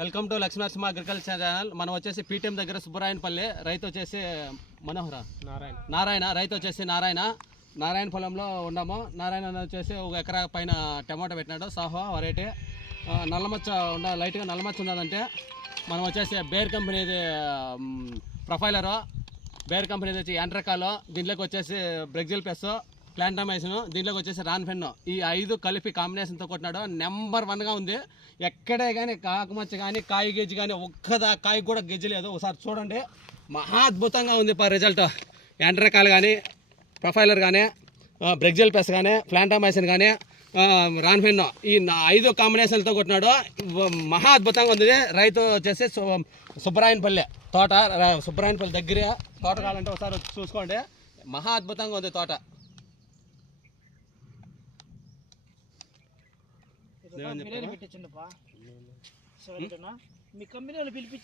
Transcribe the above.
Welcome to Lakshminarasimha agriculture channel. మనం వచ్చేసి PTM దగ్గర సుబ్బరాయనపల్లి రైతు వచ్చేసి మనోహర. నారాయణ. నారాయణ రైతు వచ్చేసి నారాయణ. నారాయణ పొలంలో ఉన్నాము. నారాయణ వచ్చేసి ఒక ఎకరా పైన టమాటా పెట్టినాడు. సాహో వెరైటీ. నల్లమచ్చ ఉండ లైట్గా నల్లమచ్చ ఉన్నదంటే మనం వచ్చేసి బేర్ కంపెనీది ప్రొఫైలరు. బేర్ కంపెనీది వచ్చి ఎంట్రకాలో దీంట్లోకి వచ్చేసి బ్రెగ్జిల్ ప్లస్ ప్లాంటమైసిన్ దీంట్లోకి వచ్చేసి రాన్ఫెన్ ఈ ఐదు కలిపి కాంబినేషన్తో కొట్టినాడు. నెంబర్ వన్గా ఉంది. ఎక్కడే కానీ కాకమచ్చ కానీ కాయ గెజ్జి కానీ ఒక్కదా కాయ కూడా గెజ్జి లేదు ఒకసారి చూడండి. మహా అద్భుతంగా ఉంది పా రిజల్ట్ ఎండ్రకాయలు కానీ ప్రొఫైలర్ కానీ బ్రెగ్జిల్ పెస్ కానీ ప్లాంటామైసిన్ కానీ రాన్ఫెన్ ఈ నా ఐదు కాంబినేషన్లతో కొట్టినాడు. మహా అద్భుతంగా ఉంది. రైతు వచ్చేసి సుబ్బరాయనపల్లి తోట సుబ్బరాయనపల్లి దగ్గర తోట కావాలంటే ఒకసారి వచ్చి చూసుకోండి. మహా అద్భుతంగా ఉంది తోట. మీ కంపెనీ వాళ్ళు పిలిపించి